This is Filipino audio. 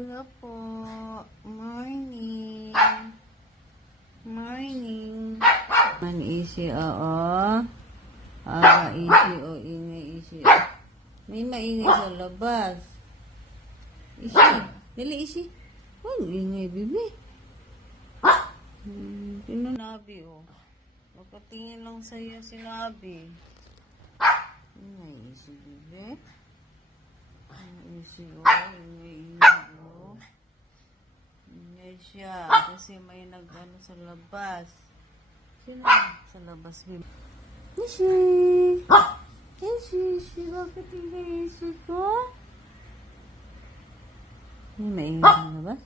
Hello po. Morning. Morning. Man easy, oo. Aga easy, o ingay easy. May maingay sa labas. Easy. Dali easy. Oh, ingay, bibi. Sinabi, oh. Makatingin lang sa'yo sinabi. Ingay easy, bibi. Easy, oh. Ingay, oh. Ingay siya. Kasi may nag-ano sa labas. Sino sa labas, bibi? Ishi! Ishi! Bakit ingay ishi ko? May maingay sa labas?